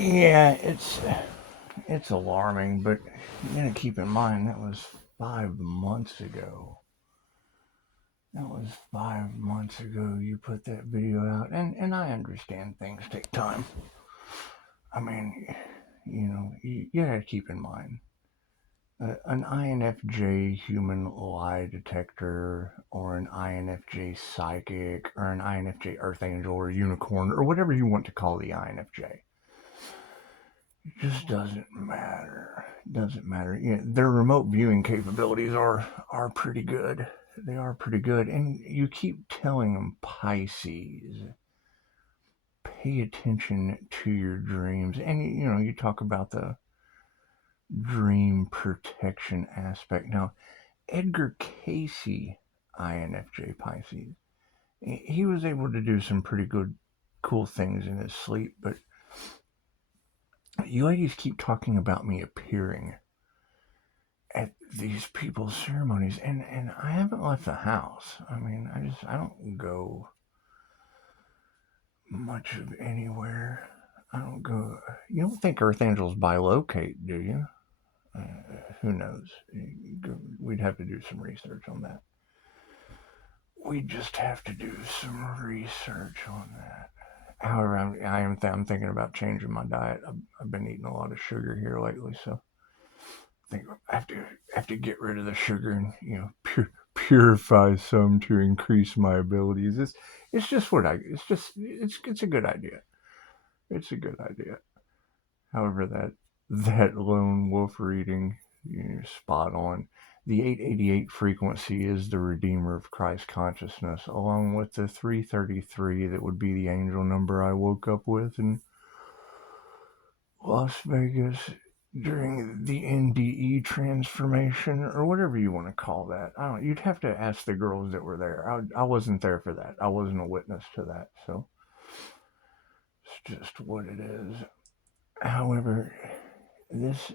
Yeah, it's alarming, but you gotta keep in mind that was 5 months ago. That was 5 months ago you put that video out, and I understand things take time. I mean, you gotta keep in mind an INFJ human lie detector, or an INFJ psychic, or an INFJ earth angel, or unicorn, or whatever you want to call the INFJ. It just doesn't matter. Doesn't matter. Their remote viewing capabilities are pretty good. They are pretty good, and you keep telling them, Pisces, pay attention to your dreams, and you talk about the dream protection aspect. Now, Edgar Casey, INFJ Pisces, he was able to do some pretty good, cool things in his sleep, but you ladies keep talking about me appearing at these people's ceremonies, and I haven't left the house. I mean, I don't go much of anywhere. I don't go. You don't think Earth Angels bilocate, do you? Who knows? We'd have to do some research on that. We just have to do some research on that. However, I'm thinking about changing my diet. I've been eating a lot of sugar here lately, so I think I have to get rid of the sugar and purify some to increase my abilities. It's just what I it's a good idea. It's a good idea. However, that lone wolf reading, spot on. The 888 frequency is the Redeemer of Christ consciousness, along with the 333 that would be the angel number I woke up with in Las Vegas during the NDE transformation, or whatever you want to call that. I don't. You'd have to ask the girls that were there. I wasn't there for that. I wasn't a witness to that, so it's just what it is. However, this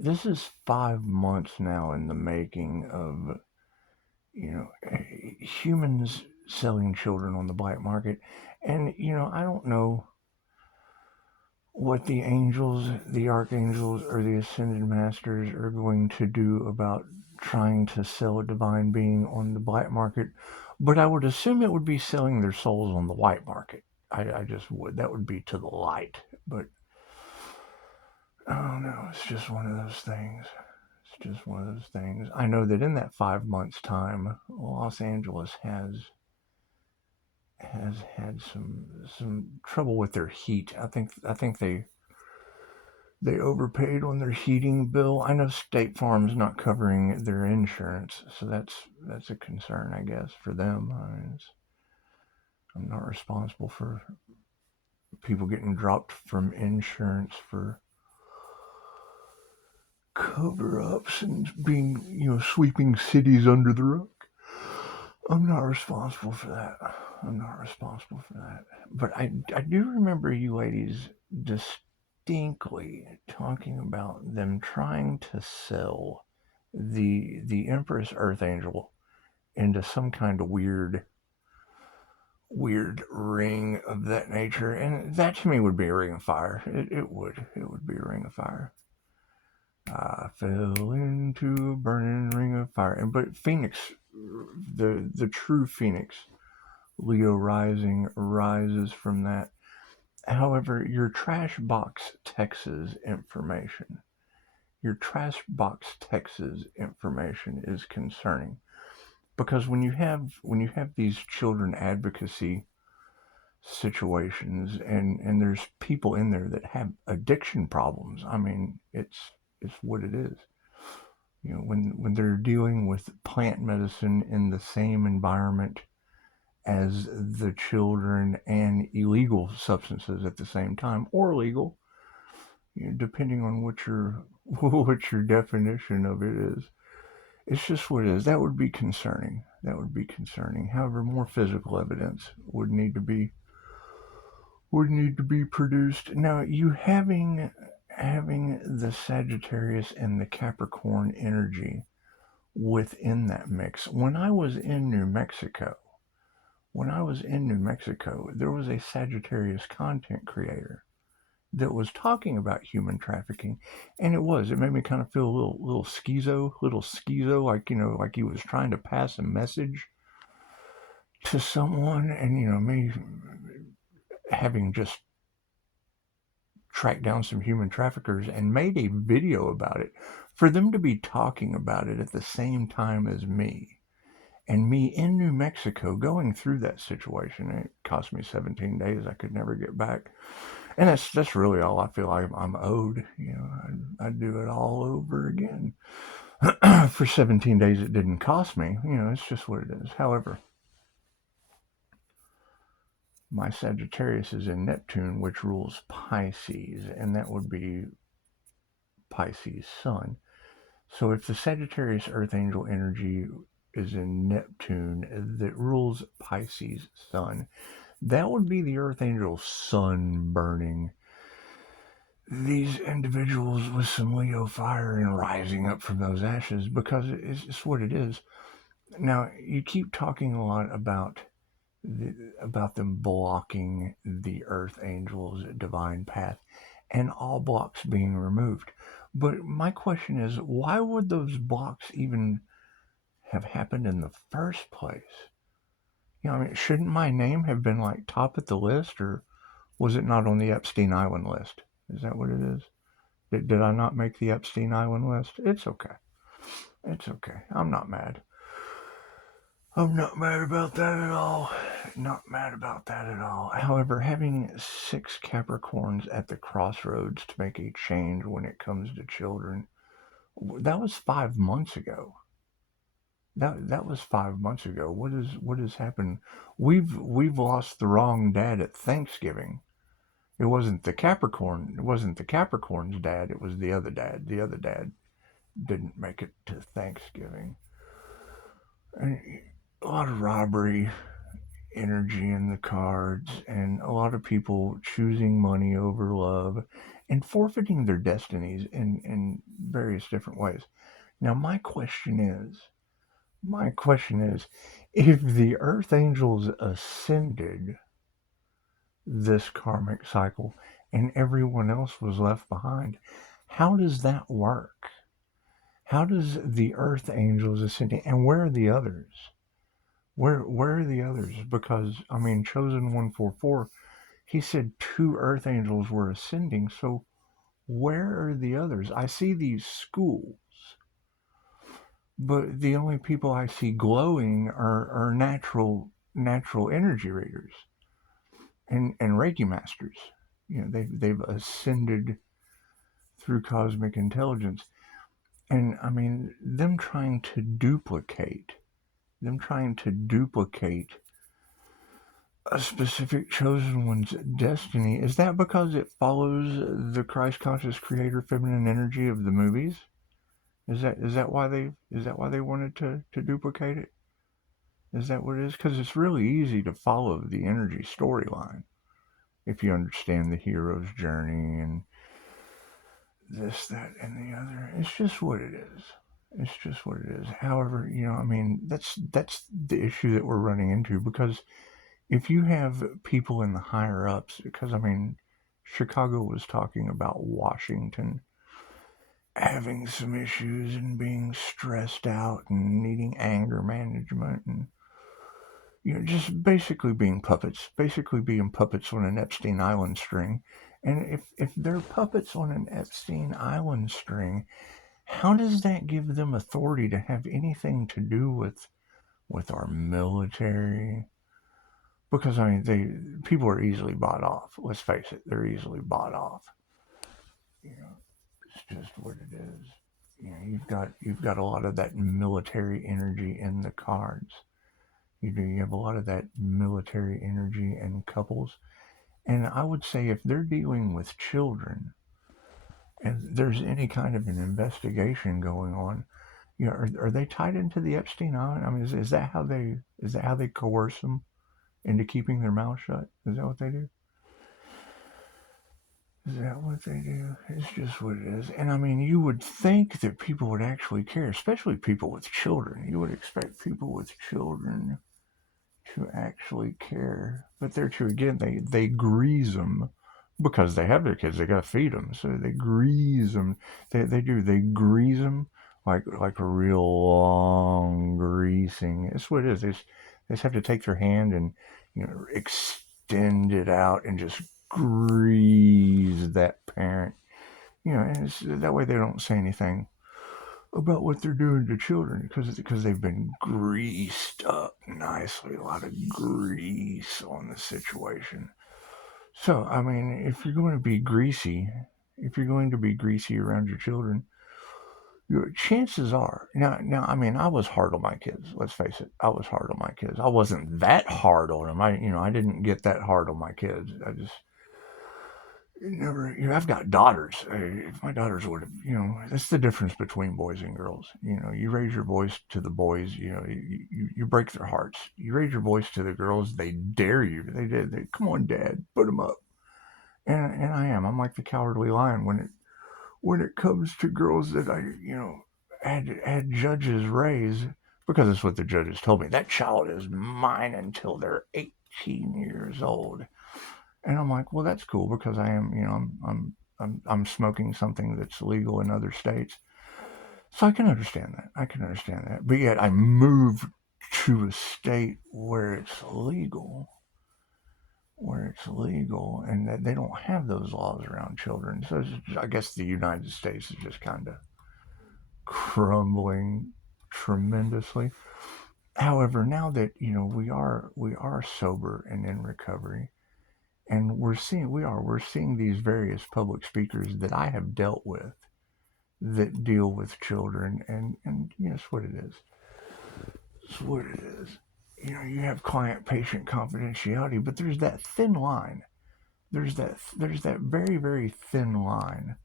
this is 5 months now in the making of humans selling children on the black market, and I don't know what the angels, the archangels, or the ascended masters are going to do about trying to sell a divine being on the black market, but I would assume it would be selling their souls on the white market. I just would. That would be to the light, but I don't know. It's just one of those things. It's just one of those things. I know that in that 5 months' time, Los Angeles has had some trouble with their heat. I think they overpaid on their heating bill. I know State Farm's not covering their insurance, so that's a concern, I guess, for them. I'm not responsible for people getting dropped from insurance for cover-ups and being, sweeping cities under the rug. I'm not responsible for that. I'm not responsible for that. But I do remember you ladies distinctly talking about them trying to sell the Empress Earth Angel into some kind of weird ring of that nature, and that to me would be a ring of fire. It would be a ring of fire. I fell into a burning ring of fire. But Phoenix, the true Phoenix, Leo rising, rises from that. However, your trash box Texas information is concerning, because when you have these children advocacy situations, and there's people in there that have addiction problems. I mean, it's what it is. When they're dealing with plant medicine in the same environment as the children, and illegal substances at the same time, or legal, depending on what your what your definition of it is. It's just what it is. That would be concerning. That would be concerning. However, more physical evidence would need to be produced. Now, you having the Sagittarius and the Capricorn energy within that mix. When I was in New Mexico, there was a Sagittarius content creator that was talking about human trafficking, and it made me kind of feel a little schizo, like like he was trying to pass a message to someone, and me having just tracked down some human traffickers and made a video about it, for them to be talking about it at the same time as me, and me in New Mexico going through that situation. It cost me 17 days I could never get back. And that's really all I feel like I'm owed. I'd do it all over again. For 17 days it didn't cost me. It's just what it is. However, my Sagittarius is in Neptune, which rules Pisces, and that would be Pisces Sun. So if the Sagittarius Earth Angel energy is in Neptune that rules Pisces Sun, that would be the Earth Angel Sun burning these individuals with some Leo fire and rising up from those ashes, because it's what it is. Now, you keep talking a lot about them blocking the Earth Angel's divine path and all blocks being removed. But my question is, why would those blocks even have happened in the first place? Shouldn't my name have been like top at the list, or was it not on the Epstein Island list? Is that what it is? Did I not make the Epstein Island list? It's okay. It's okay. I'm not mad. I'm not mad about that at all. Not mad about that at all. However, having 6 Capricorns at the crossroads to make a change when it comes to children, that was 5 months ago. That was 5 months ago. What has happened? We've lost the wrong dad at Thanksgiving. It wasn't the Capricorn. It wasn't the Capricorn's dad. It was the other dad. The other dad didn't make it to Thanksgiving. And a lot of robbery energy in the cards, and a lot of people choosing money over love and forfeiting their destinies in various different ways. Now, my question is, if the Earth Angels ascended this karmic cycle and everyone else was left behind, how does that work? How does the Earth Angels ascending, and where are the others? Where are the others? Because Chosen 144, he said 2 Earth Angels were ascending. So where are the others? I see these schools, but the only people I see glowing are natural energy readers and Reiki masters. They've ascended through cosmic intelligence, and them trying to duplicate a specific chosen one's destiny. Is that because it follows the Christ conscious creator feminine energy of the movies? Is that why they wanted to duplicate it? Is that what it is? Because it's really easy to follow the energy storyline if you understand the hero's journey and this, that, and the other. It's just what it is. It's just what it is. However, that's the issue that we're running into, because if you have people in the higher ups, because Chicago was talking about Washington having some issues and being stressed out and needing anger management, and just basically being puppets on an Epstein Island string. And if they're puppets on an Epstein Island string, how does that give them authority to have anything to do with our military? Because people are easily bought off. Let's face it, they're easily bought off. It's just what it is. You've got a lot of that military energy in the cards. You have a lot of that military energy in couples, and I would say if they're dealing with children, and there's any kind of an investigation going on, are they tied into the Epstein Island? Is that how they coerce them into keeping their mouth shut? Is that what they do? Is that what they do? It's just what it is. And you would think that people would actually care, especially people with children. You would expect people with children to actually care. But there too, again, they grease them because they have their kids, they gotta feed them, so they grease them. They grease them like a real long greasing. That's what it is. They just have to take their hand and extend it out and just grease that parent. And that way they don't say anything about what they're doing to children because they've been greased up nicely. A lot of grease on the situation. So, I mean, if you're going to be greasy around your children, your chances are now. I mean, I was hard on my kids. Let's face it, I was hard on my kids. I wasn't that hard on them. I didn't get that hard on my kids. I just never. I've got daughters. If my daughters would have, that's the difference between boys and girls. You raise your voice to the boys. You break their hearts. You raise your voice to the girls. They dare you. They come on, Dad, put them up. And I am. I'm like the cowardly lion when it comes to girls that I had judges raise, because it's what the judges told me. That child is mine until they're 18 years old. And I'm like, well, that's cool because I am. I'm smoking something that's legal in other states, so I can understand that. But yet I moved to a state where it's legal and that they don't have those laws around children. So I guess the United States is just kind of crumbling tremendously. However, now that we are sober and in recovery, and we're seeing these various public speakers that I have dealt with that deal with children, and it's what it is. It's what it is. You have client-patient confidentiality, but there's that thin line. There's that very, very thin line.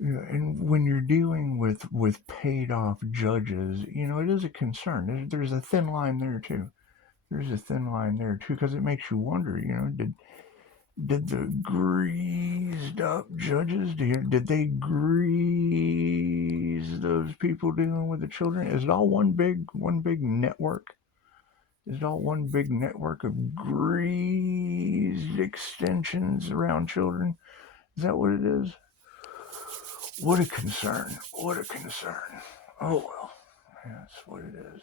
And when you're dealing with paid off judges, it is a concern. There's a thin line there too. Because it makes you wonder. Did the greased up judges did they grease those people dealing with the children? Is it all one big network? Is it all one big network of greased extensions around children? Is that what it is? What a concern. What a concern. Oh, well, that's what it is.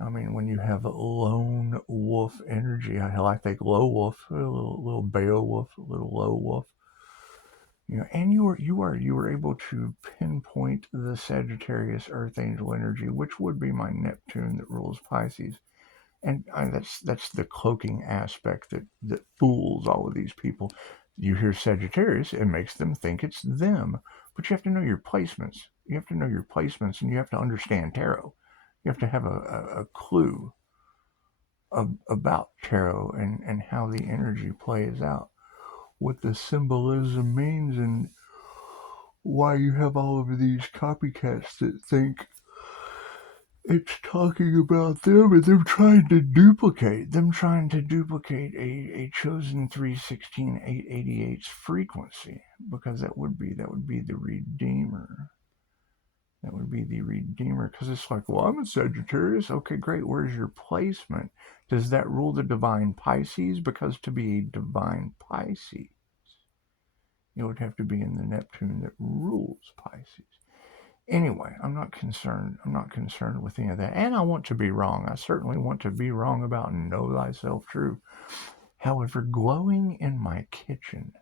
I mean, when you have a lone wolf energy, hell, I think low wolf, a little Beowulf, a little low wolf, and you were able to pinpoint the Sagittarius Earth Angel energy, which would be my Neptune that rules Pisces, and that's the cloaking aspect that fools all of these people. You hear Sagittarius, it makes them think it's them, but you have to know your placements. You have to know your placements, and you have to understand tarot. You have to have a clue about tarot and how the energy plays out, what the symbolism means, and why you have all of these copycats that think it's talking about them and them trying to duplicate a chosen 316-888's frequency, because that would be the Redeemer. That would be the Redeemer, because it's like, well, I'm a Sagittarius. Okay, great. Where's your placement? Does that rule the divine Pisces? Because to be a divine Pisces, it would have to be in the Neptune that rules Pisces. Anyway, I'm not concerned. I'm not concerned with any of that. And I want to be wrong. I certainly want to be wrong about know thyself true. However, glowing in my kitchen,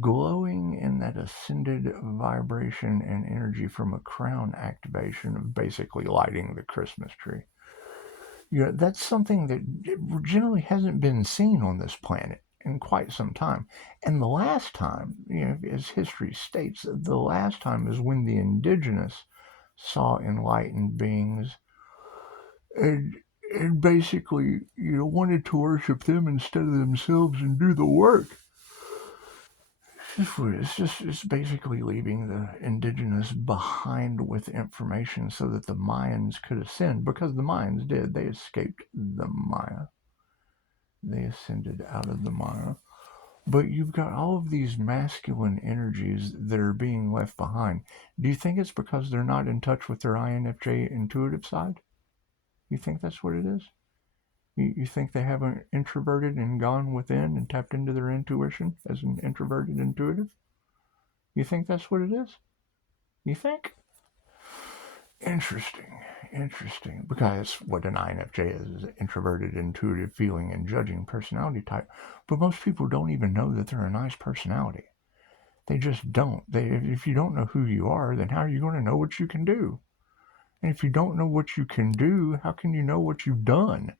glowing in that ascended vibration and energy from a crown activation of basically lighting the Christmas tree. That's something that generally hasn't been seen on this planet in quite some time. And the last time, as history states, the last time is when the indigenous saw enlightened beings and basically, wanted to worship them instead of themselves and do the work. It's basically leaving the indigenous behind with information so that the Mayans could ascend, because the Mayans did. They escaped the Maya. They ascended out of the Maya. But you've got all of these masculine energies that are being left behind. Do you think it's because they're not in touch with their INFJ intuitive side? You think that's what it is? You think they haven't introverted and gone within and tapped into their intuition as an introverted intuitive? You think that's what it is? You think? Interesting. Interesting. Because what an INFJ is introverted, intuitive, feeling, and judging personality type. But most people don't even know that they're a nice personality. They just don't. If you don't know who you are, then how are you going to know what you can do? And if you don't know what you can do, how can you know what you've done?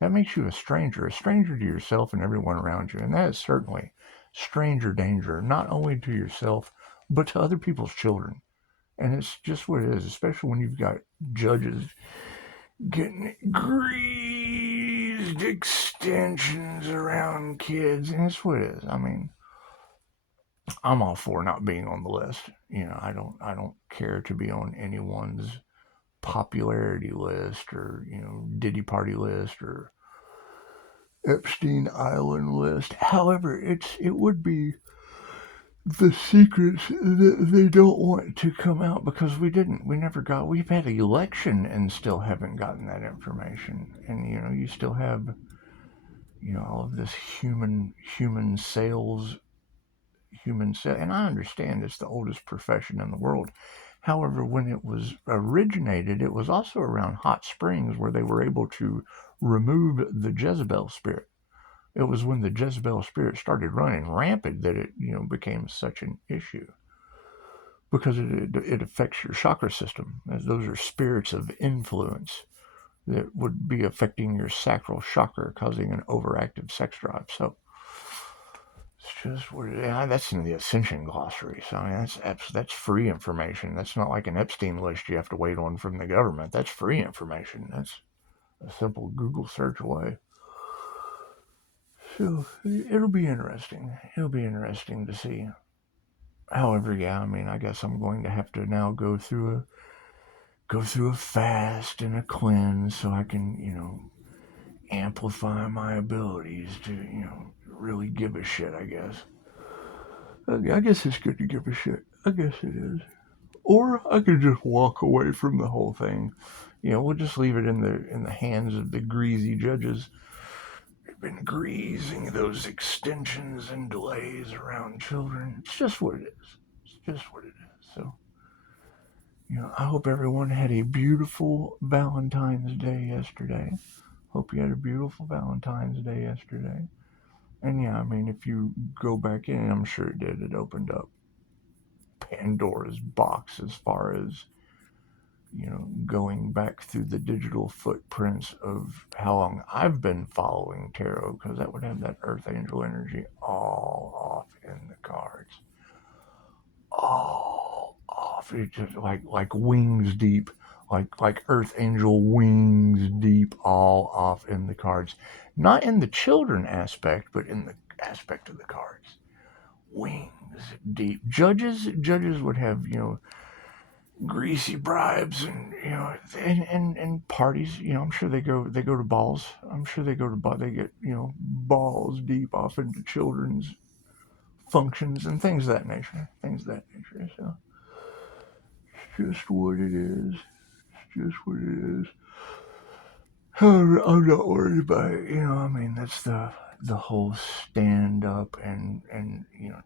That makes you a stranger to yourself and everyone around you. And that is certainly stranger danger, not only to yourself, but to other people's children. And it's just what it is, especially when you've got judges getting greased extensions around kids. And it's what it is. I mean, I'm all for not being on the list. I don't care to be on anyone's popularity list or, Diddy Party list or Epstein Island list. However, it would be the secrets that they don't want to come out because we've had an election and still haven't gotten that information. And, you still have, all of this human sale. And I understand it's the oldest profession in the world. However, when it was originated, it was also around hot springs where they were able to remove the Jezebel spirit. It was when the Jezebel spirit started running rampant that it, became such an issue because it affects your chakra system. As those are spirits of influence that would be affecting your sacral chakra, causing an overactive sex drive. So it's just what it is. That's in the Ascension glossary. So I mean, that's free information. That's not like an Epstein list you have to wait on from the government. That's free information. That's a simple Google search away. So it'll be interesting. It'll be interesting to see. However, yeah, I mean, I guess I'm going to have to now go through a fast and a cleanse so I can, amplify my abilities to, really give a shit, I guess. I guess it's good to give a shit. I guess it is. Or I could just walk away from the whole thing. We'll just leave it in the hands of the greasy judges. They've been greasing those extensions and delays around children. It's just what it is. It's just what it is. So, I hope everyone had a beautiful Valentine's Day yesterday. Hope you had a beautiful Valentine's Day yesterday. And yeah, I mean, if you go back in, I'm sure it did. It opened up Pandora's box as far as, going back through the digital footprints of how long I've been following tarot, because that would have that Earth Angel energy all off in the cards. All off. It's just like wings deep. Like Earth Angel wings deep, all off in the cards. Not in the children aspect, but in the aspect of the cards. Wings deep. Judges would have, greasy bribes and, and parties. I'm sure they go to balls. I'm sure they get, balls deep off into children's functions and things of that nature. So it's just what it is. It's just what it is. I'm not worried about it. I mean, that's the whole stand up and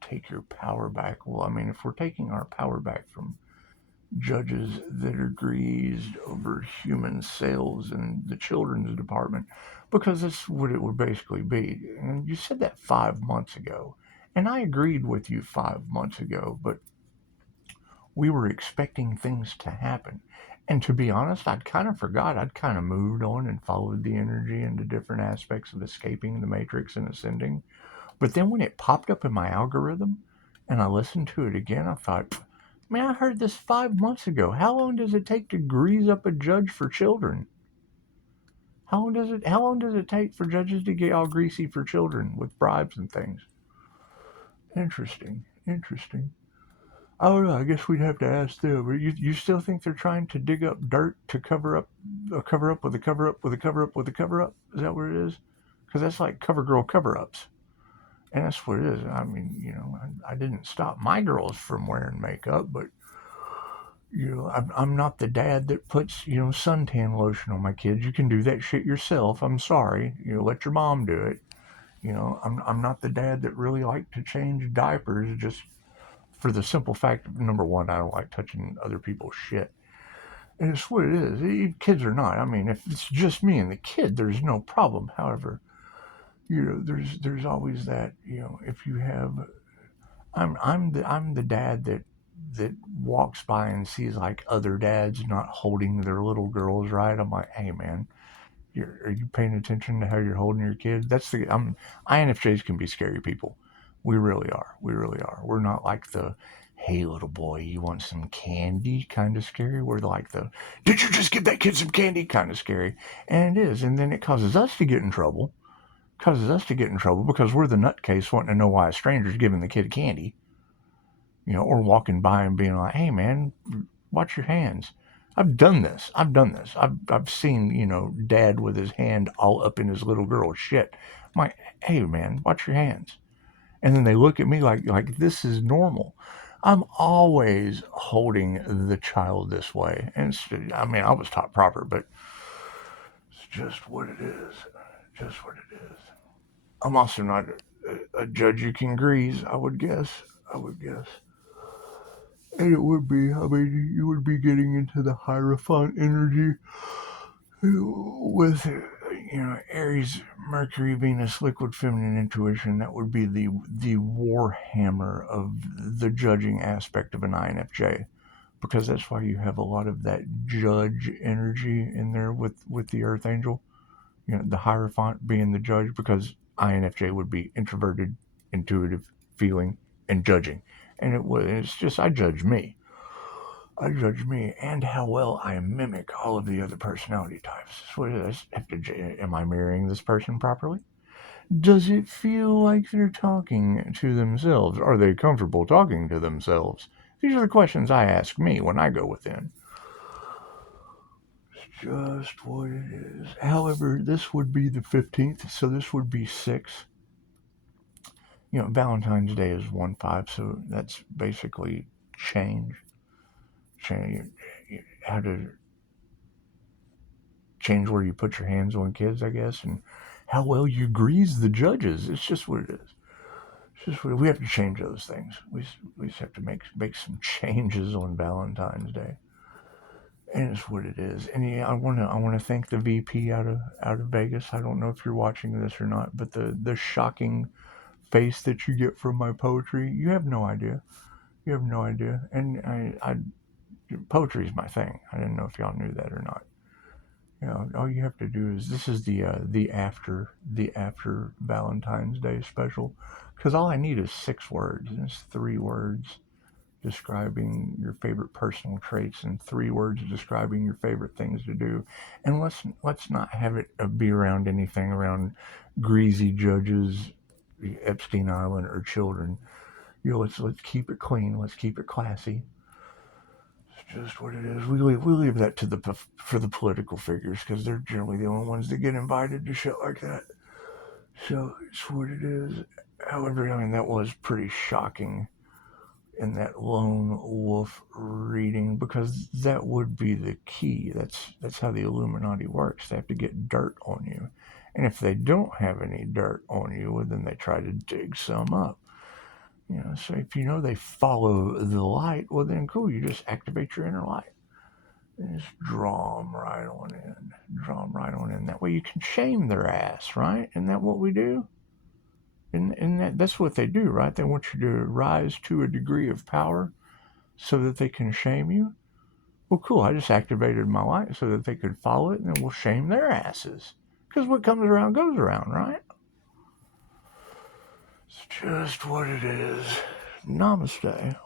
take your power back. Well, I mean, if we're taking our power back from judges that are greased over human sales in the children's department, because that's what it would basically be. And you said that 5 months ago, and I agreed with you 5 months ago, but we were expecting things to happen. And to be honest, I'd kind of forgot. I'd kind of moved on and followed the energy into different aspects of escaping the matrix and ascending. But then when it popped up in my algorithm and I listened to it again, I thought, man, I heard this 5 months ago. How long does it take to grease up a judge for children? How long does it take for judges to get all greasy for children with bribes and things? Interesting. Interesting. I don't know. I guess we'd have to ask them. You still think they're trying to dig up dirt to cover up a cover up with a cover up with a cover up with a cover up? Is that what it is? Because that's like cover girl cover ups. And that's what it is. I mean, I didn't stop my girls from wearing makeup, but I'm not the dad that puts, suntan lotion on my kids. You can do that shit yourself. I'm sorry. Let your mom do it. I'm not the dad that really like to change diapers just for the simple fact of, number one, I don't like touching other people's shit. And it's what it is. Kids are not. I mean, if it's just me and the kid, there's no problem. However, there's always that, if you have, I'm the dad that walks by and sees like other dads not holding their little girls right. I'm like, hey man, are you paying attention to how you're holding your kid? INFJs can be scary people. We really are. We really are. We're not like the, hey little boy, you want some candy kind of scary. We're like the, did you just give that kid some candy kind of scary. And it is. And then it causes us to get in trouble. Because we're the nutcase wanting to know why a stranger's giving the kid candy. Or walking by and being like, hey man, watch your hands. I've done this. I've seen, dad with his hand all up in his little girl's shit. I'm like, hey man, watch your hands. And then they look at me like this is normal. I'm always holding the child this way. And I was taught proper, but it's just what it is. Just what it is. I'm also not a judge you can grease, I would guess. I would guess. And it would be, you would be getting into the Hierophant energy with, Aries, Mercury, Venus, liquid feminine intuition. That would be the warhammer of the judging aspect of an INFJ. Because that's why you have a lot of that judge energy in there with the Earth Angel. The Hierophant being the judge, because INFJ would be introverted, intuitive, feeling, and judging. And it's just, I judge me. And how well I mimic all of the other personality types. So am I mirroring this person properly? Does it feel like they're talking to themselves? Are they comfortable talking to themselves? These are the questions I ask me when I go within. It's just what it is. However, this would be the 15th, so this would be 6. Valentine's Day is 1/5, so that's basically change. How to change where you put your hands on kids, I guess, and how well you grease the judges. It's just what it is. It's just we have to change those things. We just have to make some changes on Valentine's Day, and it's what it is. And yeah, I want to thank the VP out of Vegas. I don't know if you're watching this or not, but the shocking face that you get from my poetry, you have no idea. You have no idea. And I poetry is my thing. I didn't know if y'all knew that or not. All you have to do is, this is the after Valentine's Day special, because all I need is 6 words, and it's 3 words describing your favorite personal traits and 3 words describing your favorite things to do. And let's not have it be around anything around greasy judges, Epstein Island, or children. Let's keep it clean. Let's keep it classy. Just what it is. We leave that for the political figures, because they're generally the only ones that get invited to shit like that. So it's what it is. However, that was pretty shocking in that lone wolf reading, because that would be the key. That's how the Illuminati works. They have to get dirt on you, and if they don't have any dirt on you, well, then they try to dig some up. So if they follow the light, well then cool, you just activate your inner light. And just draw them right on in. Draw them right on in. That way you can shame their ass, right? Isn't that what we do? And that's what they do, right? They want you to rise to a degree of power so that they can shame you. Well, cool, I just activated my light so that they could follow it, and then we'll shame their asses. Because what comes around goes around, right? It's just what it is. Namaste.